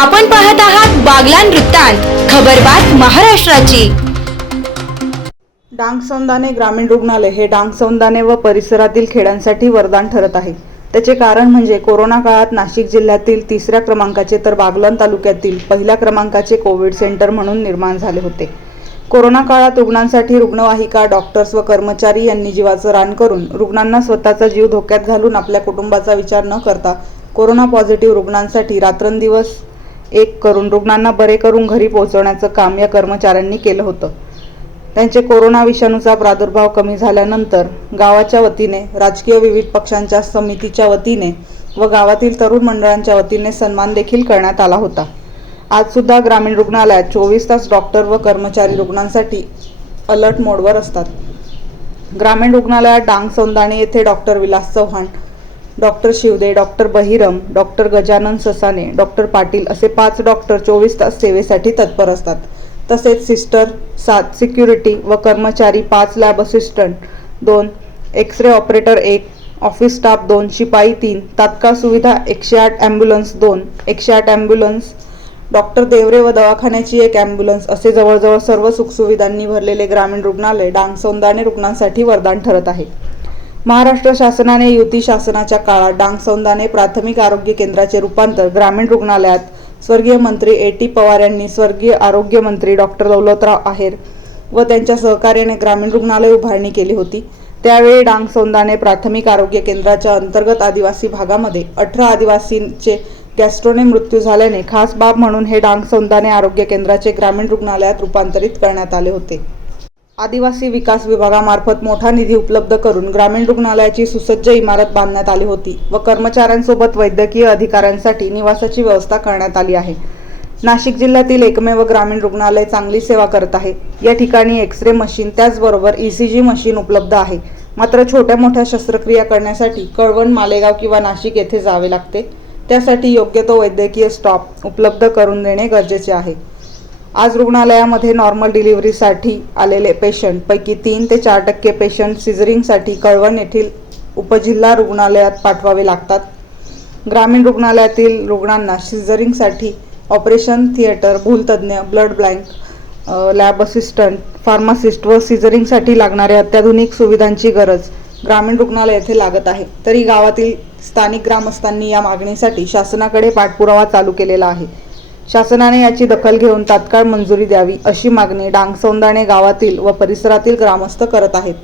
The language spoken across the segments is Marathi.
आपण पाहत आहात बागलान वृत्तांत खबरबात महाराष्ट्राची. डांगसौंदाने ग्रामीण रुग्णालय हे डांग संदाने व परिसरातील खेड्यांसाठी वरदान ठरत आहे. त्याचे कारण म्हणजे कोरोना काळात नाशिक जिल्ह्यातील तिसऱ्या क्रमांकाचे तर बागलन तालुक्यातील पहिल्या क्रमांकाचे कोविड सेंटर म्हणून निर्माण झाले होते. कोरोना काळात रुग्णांसाठी रुग्णवाहिका डॉक्टर्स व कर्मचारी यांनी जीवाचं रान करून रुग्णांना स्वतःचा जीव धोक्यात घालून आपल्या कुटुंबाचा विचार न करता कोरोना पॉझिटिव्ह रुग्णांसाठी रात्रंदिवस एक करून रुग्णांना बरे करून घरी पोहोचवण्याचं काम या कर्मचाऱ्यांनी केलं होतं. त्यांचे कोरोना विषाणूचा प्रादुर्भाव कमी झाल्यानंतर गावाच्या वतीने राजकीय विविध पक्षांच्या समितीच्या वतीने व गावातील तरुण मंडळांच्या वतीने सन्मान देखील करण्यात आला होता. आज सुद्धा ग्रामीण रुग्णालयात चोवीस तास डॉक्टर व कर्मचारी रुग्णांसाठी अलर्ट मोडवर असतात. ग्रामीण रुग्णालयात डांग सौंदाणे येथे doctor Vilas Chavan doctor Shivde doctor Bahiram doctor Gajanan Sasane doctor Patil असे पाच डॉक्टर चोवीस तास सेवेसाठी तत्पर असतात. तसेच सिस्टर सात सिक्युरिटी व कर्मचारी पाच लॅब असिस्टंट दोन एक्स रे ऑपरेटर एक ऑफिस स्टाफ दोन शिपाई तीन तात्काळ सुविधा एकशे आठ ॲम्ब्युलन्स दोन एकशे आठ ॲम्ब्युलन्स डॉक्टर देवरे व दवाखान्याची एक ॲम्ब्युलन्स असे जवळजवळ सर्व सुखसुविधांनी भरलेले ग्रामीण रुग्णालय डांगसौंदाणे रुग्णांसाठी वरदान ठरत आहे. महाराष्ट्र शासनाने युती शासनाच्या काळात डांगसौंदाने प्राथमिक आरोग्य केंद्राचे रूपांतर ग्रामीण रुग्णालयात स्वर्गीय मंत्री ए टी पवार यांनी स्वर्गीय आरोग्य मंत्री डॉक्टर दौलतराव आहेर व त्यांच्या सहकार्याने ग्रामीण रुग्णालय उभारणी केली होती. त्यावेळी डांगसौंदाने प्राथमिक आरोग्य केंद्राच्या अंतर्गत आदिवासी भागामध्ये अठरा आदिवासींचे गॅस्ट्रोने मृत्यू झाल्याने खास बाब म्हणून हे डांगसौंदाने आरोग्य केंद्राचे ग्रामीण रुग्णालयात रूपांतरित करण्यात आले होते. आदिवासी विकास विभागामार्फत मोठा निधी उपलब्ध करून ग्रामीण रुग्णालयाची सुसज्ज इमारत बांधण्यात आली होती व कर्मचाऱ्यांसोबत वैद्यकीय अधिकाऱ्यांसाठी निवासाची व्यवस्था करण्यात आली आहे. नाशिक जिल्ह्यातील एकमेव ग्रामीण रुग्णालय चांगली सेवा करत आहे. या ठिकाणी एक्स रे मशीन त्याचबरोबर ई सी जी मशीन उपलब्ध आहे. मात्र छोट्या मोठ्या शस्त्रक्रिया करण्यासाठी कळवण मालेगाव किंवा नाशिक येथे जावे लागते. त्यासाठी योग्य तो वैद्यकीय स्टॉप उपलब्ध करून देणे गरजेचे आहे. आज रुग्णालयामध्ये नॉर्मल डिलिव्हरीसाठी आलेले पेशंट पैकी तीन ते चार टक्के पेशंट सिझरिंगसाठी कळवण येथील उपजिल्हा रुग्णालयात पाठवावे लागतात. ग्रामीण रुग्णालयातील रुग्णांना सिझरिंगसाठी operation theatre भूलतज्ज्ञ blood bank lab assistant pharmacist व सिझरिंगसाठी लागणाऱ्या अत्याधुनिक सुविधांची गरज ग्रामीण रुग्णालय येथे लागत आहे. तरी गावातील स्थानिक ग्रामस्थांनी या मागणीसाठी शासनाकडे पाठपुरावा चालू केलेला आहे. शासनाने याची दखल घेऊन तात्काळ मंजुरी द्यावी अशी मागणी डांगसौंदाणे गावातील व परिसरातील ग्रामस्थ करत आहेत.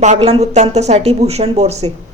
बागलान वृत्तांतसाठी भूषण बोरसे.